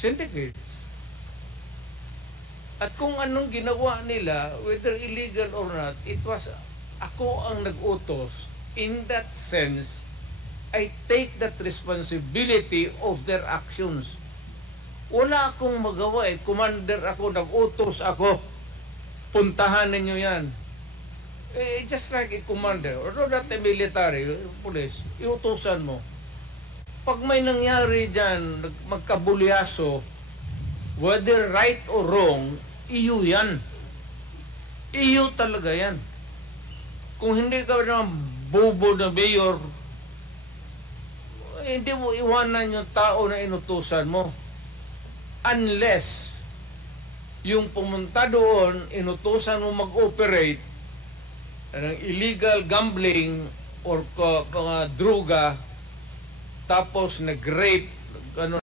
syndicates. At kung anong ginawa nila, whether illegal or not, it was ako ang nag-utos. In that sense, I take that responsibility of their actions. Wala akong magawa eh. Commander ako, nag-utos ako. Puntahan ninyo yan. Just like a commander, or not a military, police, iutusan mo. Pag may nangyari dyan, magkabulyaso, whether right or wrong, iyo yan. Iyo talaga yan. Kung hindi ka naman bobo na mayor, hindi mo iwanan yung tao na inutusan mo. Unless yung pumunta doon, inutusan mo mag-operate ng illegal gambling or mga droga, tapos nag-rape,